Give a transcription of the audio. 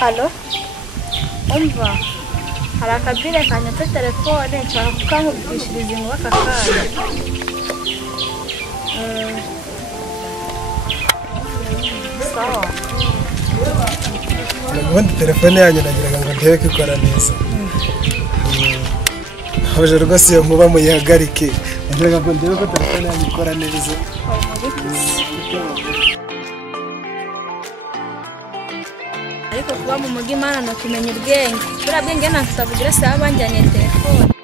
Halo? Umva. Hari akabire kanyatse telefone nshaka kukamubwishiriza inkuba kakanya. Sawa. Ubundi telefone yanyu nagiraga ngo ndebe ko ikora neza. Hoje rwose iyo nkuba muyihagarike. Nagiraga ngo ndebe ko telefone yanyu ikora neza. Ariko kuba mu mugi Imana no kumenya ubwenge. Buriya bwenge nafite kugira se abanjyaniye telefone.